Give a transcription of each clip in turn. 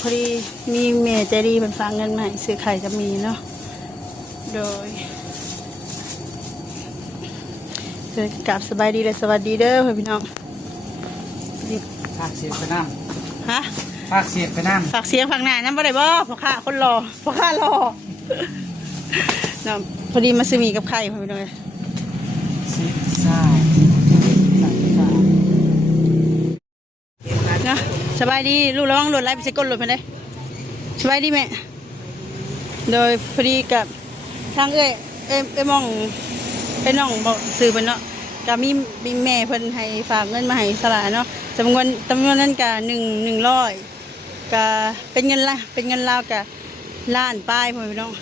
พอดีมีเมย์ใจดีเป็นฝากเงินมาให้ซื้อไข่กับมีเนาะโดยกราบสบายดีเลยสวัสดีเด้อพี่น้องฝากเสียงไปน้ฮะำฝากเสียงไปน้ฝากเสียงฝากหน้าน้ำบ่ได้บ่พ่อข้าคนรอพ่อข้ารอเนาะพอดีมาซื้อมีกับไข่พี่น้องสิซ่าเนาะสบายดีลูกระวังหล่นไหลไปใส่ก้นหล่นไปเลยสบายดีแม่โดยพอดีกับทางมองเป็นน้องบอกซื้อเป็นเนาะก็มีแม่เพิ่นให้ฝากเงินมาให้สลาเนาะจำนวนนั้นก็100ก็เป็นเงินลาวก็ล้านป้ายพ่อพี่น้อง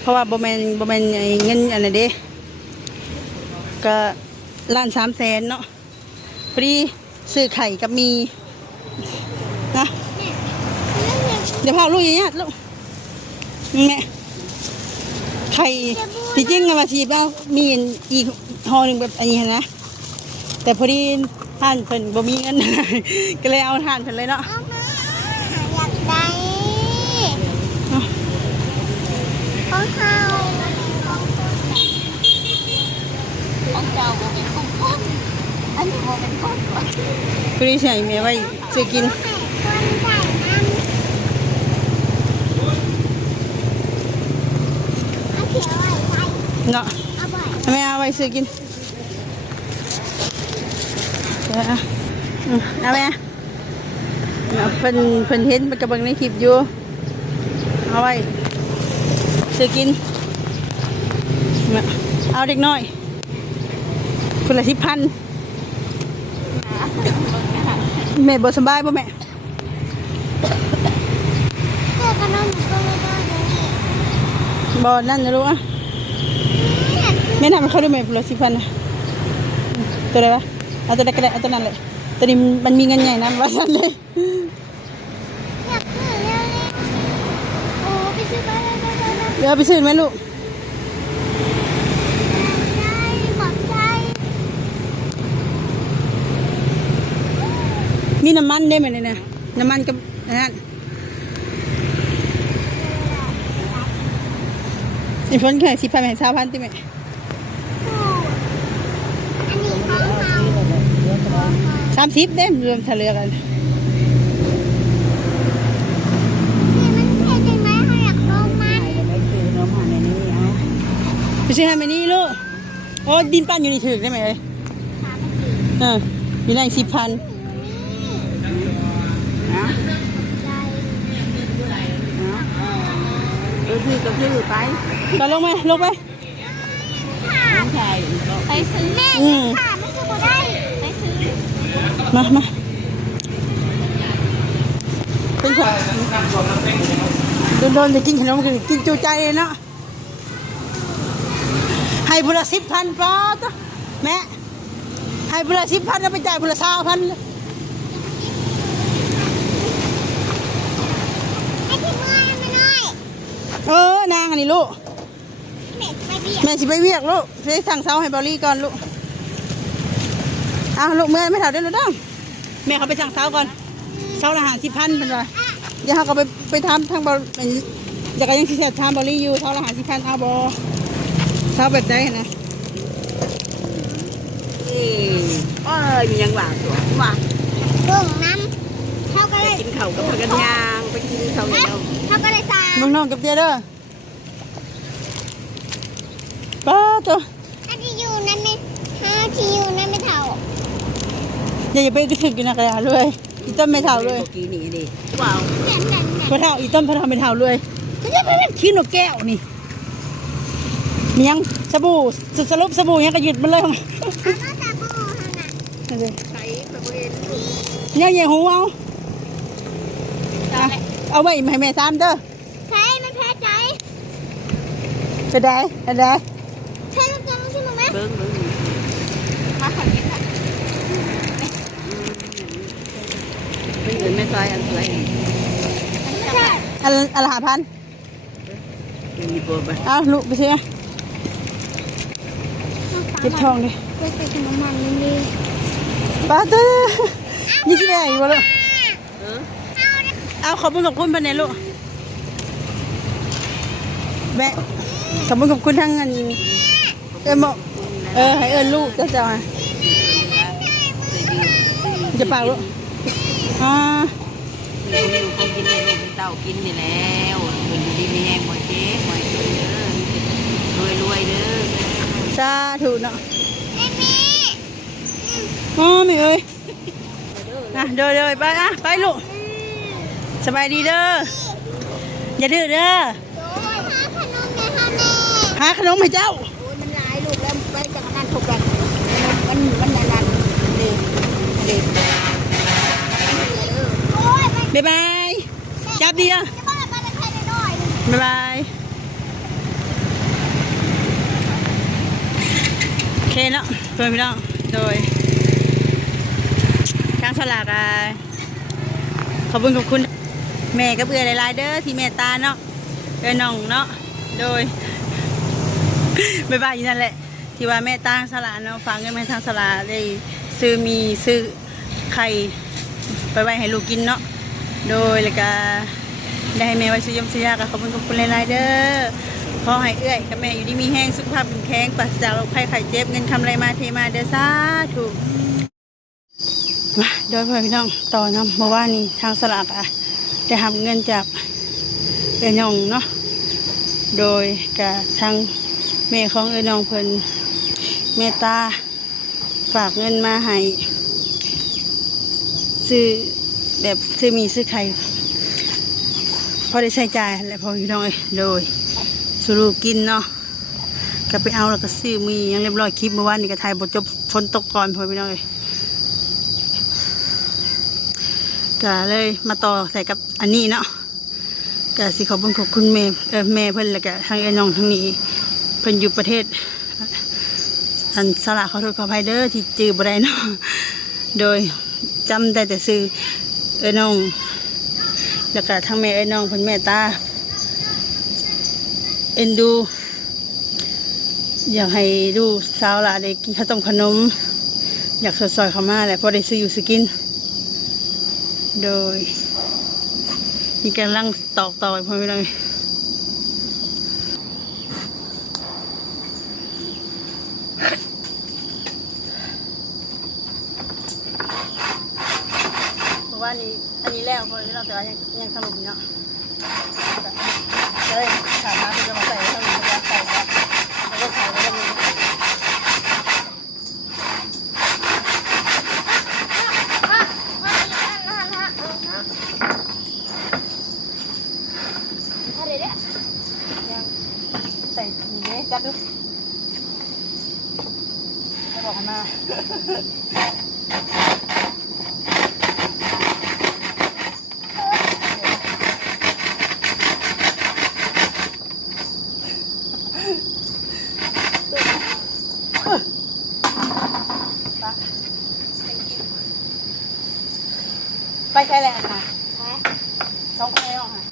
เพราะว่าบ่แม่นไอ้เงินอันนั้นเด้ก็1,300,000เนาะพอดีซื้อไข่กับมีนะเดี๋ยวพาลูกอย่างเงี้ยลูกแม่ไข่ที่จริงมาชีบเอามีอีกห่อหนึ่งแบบอันนี้นะแต่พอดีท่านเพิ่นบ่มีเงิน ก็เลยเอาท่านเพิ่นเลยเนาะอยากได้ของเขาของเจ้าบ่เป็นของคนอันนี้บ่เป็นของคน พอดีใส่แม่ไว้ซื้อกินเนาะแม่เอาไว้ซื้อกินเอาแม่เพิ่นเห็นมันกำลังในคลิปอยู่เอาไว้ซื้อกินเอาเด็กน้อยคนละ10,000แม่บ่สบายบ่แม่บ่นั่นนะลูกอ่ะแม่ทำเขาด้วยแม่คนละ10,000นะตัวอะไรวะเอาตัวใดก็ได้เอาตัวนั้นเลยตัวนี้มันมีเงินใหญ่นะว่าสั่นเลยเดี๋ยวไปซื้อไหมลูกมีน้ำมันได้ไหมเนี่ยน้ำมันกับนั่นอีฝนแค่10,000แห่ง20,000ติไหม30เด้รวมทะเลกันไปซื้อให้แม่นี่ลูกโอ้ดินปั้นอยู่ในถึกได้ไหมอยู่ใน10,000ซื้อก็ซื้อไปก็ลงไปไปซื้อแม่ค่ะไม่ซื้อก็ได้ไปซื้อมาเป็นคนโดนจะกินขนมกินจูใจเลยเนาะให้บุละ10,000ป้าตัวแม่ให้บุละ10,000แล้วไปจ่ายบุละ20,000นางอันนี้ลูกแม่สิไปเวียกลูกไปสั่งเสาให้บอลลี่ก่อนลูกลูกแม่ไม่ถ่ายได้ลูกดังแม่เขาไปสั่งเสาก่อนเสาละห่าง10,000เป็นไรเดี๋ยวเขาก็ไปทำทางบอลอยากยังสิเสียทำบอลลี่อยู่เสาละห่าง10,000เอาบอเสาแบบได้นะมียังหวานตัวว่ากุ้งน้ำเท่าก็เลยกินเข่ากับผักกันยางไปกินเข่าเดียวเท่าก็เลยสามน้องกับเตี้ยเด้อป้าตัวที่อยู่นั่นไม่ที่อยู่นั่นไม่เท่าอย่าไปถึงกินอะไรเลยอีต้นไม่เท่าเลยกินนี่ดิว้าวพอเท่าอีต้นพอเท่าไม่เท่าเลยขี้นกแก้วนี่มียังสบู่สรุปสบู่ยังกระยุดมันเลยเนี่ยหูเอาไว้ให้แม่ซ้ำเด้อใช่มันแพ้ใจไปได้ใช่ลูกจังใช่ไหมเบิ้งมาขอกินค่ะเป็นเงินไม่ซอยอันสวยอันละ5,000มีโปรบ้างเอาลูกไปซื้อเก็บทองดิไปกินน้ำมันนี่ ป้าตื้อนี่สิแม่อยู่บ่ลูก เอาขอบคุณพันเนี่ยลูกแม่ขอบคุณทั้งอันบอกให้ลูกเจ้าจะปากลูกอยู่คงกินในลูกเต้ากินนี่แล้วคนดีมีแห้งหมดเจ๊หมดเด้อรวยเด้อสาธุเนาะไม่เอ้ยเดินไปไปลูกสบายดีเด้ออย่าดื้อเด้อหาขนมให้เจ้ามันหลายลูกแล้วไปจากนั้นถูกกันมันนานๆเด็กบ๊ายบายจับดีอ่ะบ๊ายบายโอเคเนาะเพื่อนพี่น้องโดยทางสลากขอบคุณแม่กับเอื้อหลายๆเด้อที่เมตตาเนาะน้องเนาะโดยบ๊ายบายอยู่นั่นแหละที่ว่าแม่ตาสลาเนาะฟังเงินแม่ทางสลาได้ซื้อไข่ไปไว้ให้ลูกกินเนาะโดยแล้วก็ได้ให้แม่ไว้ซื้อยมซื้อยากับขอบคุณหลายๆเด้อขอให้เอื้อยกับแม่อยู่ดีมีแห้งสุขภาพแข็งปราศจากโรคภัยไข้เจ็บเงินคำไรมาเทมาเด้อสาธุมาโดยเพื่อนพี่น้องต่อเนาะเมื่อวานนี้ทางสลากได้ทำเงินจากเอื้อยองเนาะโดยกับทางแม่ของเอื้อยองเพิ่นเมตตาฝากเงินมาให้ซื้อแบบซื้อมีซื้อไข่พอได้ใช้จ่ายแหละพอพี่น้องโดยสรุปกินเนาะก็ไปเอาแล้วก็ซื้อมียังเรียบร้อยคลิปเมื่อวานนี้ก็ถ่ายบทจบฝนตกก่อนพอพี่น้องก็เลยมาต่อใส่กับอันนี้เนาะก็สิขอบคุณแม่เพิ่นแล้วก็ทางเอ็นน้องทางนี้เพิ่นอยู่ประเทศอันสละขอโทษขออภัยเด้อที่จื้อบ่ได้เนาะโดยจำได้แต่ซื้อน้องแล้วก็ทางแม่น้องเพิ่นแม่ตาเอ็นดูอยากให้ดูสาวหลานได้กินข้าวต้มขนมอยากสดๆเข้ามาแหละพอได้ซื้ออยู่ซื้อกินโดยมีการลังต่อไปพอไม่ได้เพราะว่านี้อันนี้แล้วพอที่เราแต่ว่ายังขนมเนาะเลยถามมาเป็นจะมาใส่ขนมจะใส่แล้วก็ใส่แล้วก็มีใส่หนีจับดูจะบอกมาไปใช่แหละค่ะสองคนเลยหรอค่ะ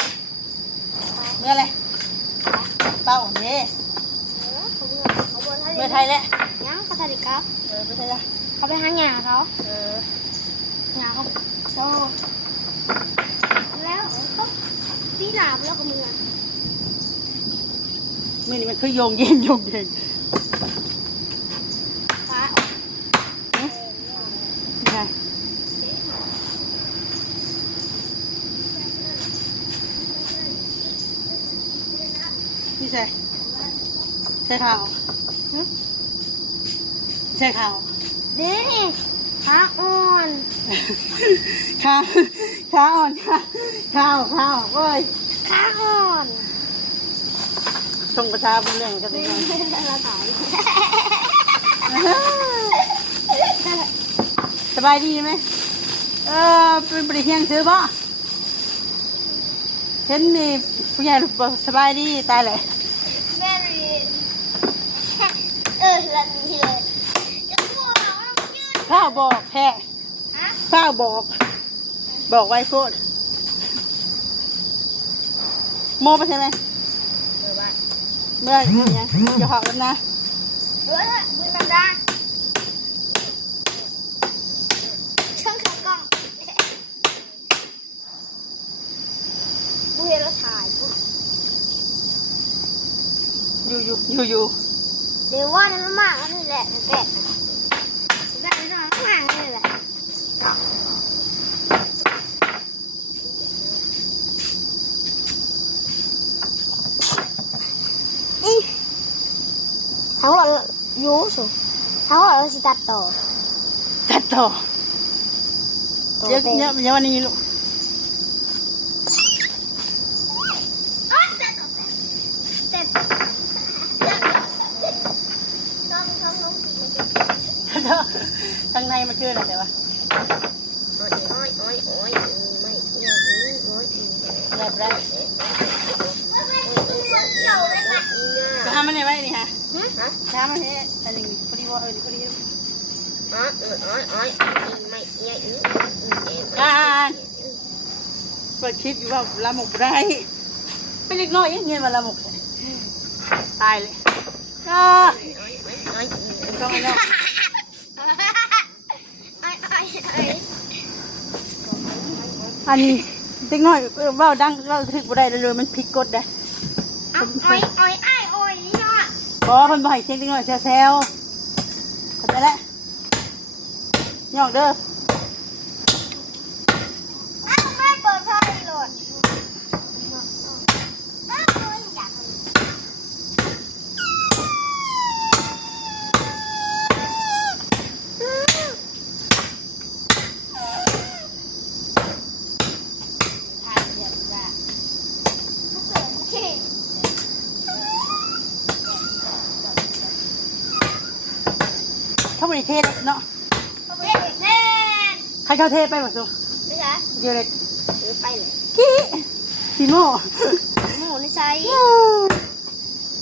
เมื่อไรเต้าเนี่ยเมื่อไทยแหละยังเขาทำดีครับไปไทยละเขาไปหาหยาเขาหยาเขาโตแล้วก็พี่หลาบแล้วก็มือนี่มันคือโยงเย็นฟ้าไงพี่ใส่ข่าวใช่ข่าวเด้ขาอ่อนขาอ่อนข้าวเว้ยขาอ่อนส่งประชาเป็นเรื่องกันเลยสบายดีไหมเป็นบริเทียงซื้อป่ะเห็นนี่ผู้ใหญ่สบายดีตายเลยละทีเลยข้าวบอกแพ้ข้าวบอกไว้โคตรโมไปใช่ไหมเมื่ออย่างเงี้ยอย่าหอกกันนะมือมันได้ช่างขับกล้อง อยู่ เดี๋ยวว่านั้นมากนี่แหละแปดได้น้อยมากนี่แหละทั้งหมดยูสุทั้งหมดเราสิตัดต่อ ตัดต่อเยอะวันนี้ลูกข้างในมันคืออะไรแต่ว่าแบบน้ำมันเนี่ยไว้นี่ฮะน้ำมันเนี่ยอะไรนี่พอดีว่าพอดีเปิดคลิปอยู่ว่าละหมกได้ไม่เล็กน้อยเงี้ยมาละหมกตายเลยต้องไอ้น้องอันนี้เล็กน้อยว่าดังว่าถึกบ่ได้เลยมันผิดกฎได้บอกว่ามันบ่อยเช็คเล็กน้อยแซวเข้าใจแล้วยอกเด้อเขาไม่ได้เทเนาะใครเข้าเทไปบ่สุเดี๋ยวเลยไปเลย ขี้โม่ หมูในไซ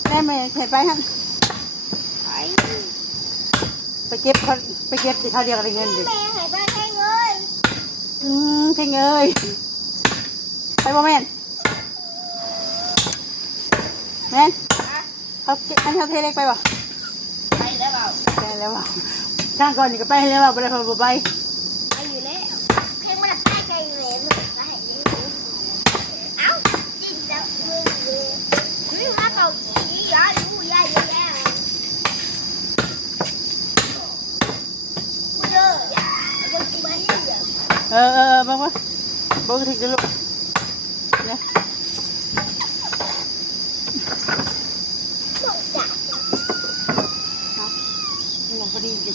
แม่ไม่เทไปฮะไปเก็บที่เขาเรียกอะไรเงินดิ แม่หายไปใช่เลย ใช่เงยไปบ่แม่นเขาเทเล็กไปบ่ ไปแล้วเปล่า ไปแล้วบ่ข้างก่อนนี่ก็ไปแล้วบ่ไปแล้วบ่ไป ไปอยู่แล้วเพลงมันได้ใจเลยมันได้เอ้าจริงแล้วมือมาต่อกี่ยาดูยาเยอะแยะเยอะมันกินไม่เยอะบ้างวะบ้างถึงจะลูกเนี่ยหลงพอดีดิ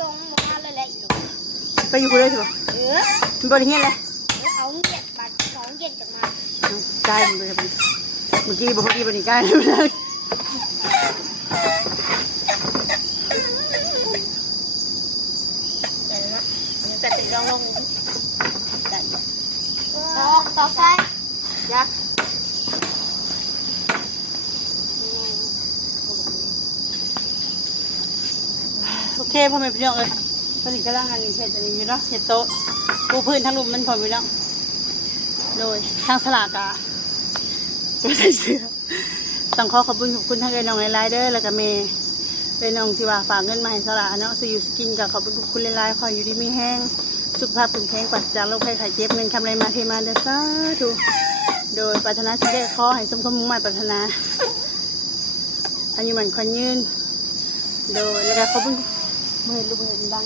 ลงมาเลยแหละ ไปอยู่เลยใช่ปะมันบริเฮียนเลย เขาเงียบบัดเขาเงียบจากมา ใกล้มันเลยเมื่อกี้บอกว่าบริใกล้เลยแต่ติดลงได้ ต่อไฟ ยักโอเคพ่อแม่พี่น้องเลยตอนนี้กำลังงานเห็ดอะไรอยู่เนาะเห็ดโต๊ะปูพื้นทั้งลุมมันพอไปแล้วโดยทางสลากะตัวใส่เสื้อต้องขอบคุณทางเอ็นน้องไลน์เด้อแล้วก็เมย์เป็นน้องสิว่าฝากเงินมาให้สลาเนาะซื้ออยู่สกินกับขอบคุณไลน์คอยอยู่ดีมีแห้งสุขภาพแข็งแรงปราศจากโรคภัยไข้เจ็บเงินคำไรมาเทมาเด้อสาธุโดยปรารถนาสิ่งใดขอให้สมความมุ่งมั่นปรารถนาอายุมันคนยืนโดยแล้วก็ขอบคุณมือลูกมือดัง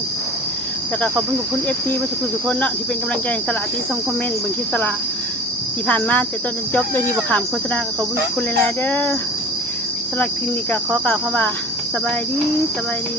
แล้วก็ขอบคุณFTมาทุกคนเนาะที่เป็นกำลังใจสละที่ส่งคอมเมนต์บนคลิปสละที่ผ่านมาแต่ต้นจนจบโดยที่บอกขามโฆษณาขอบคุณหลายๆเด้อสำหรับคลิปนี้ก็ขอกล่าวคำว่าสบายดี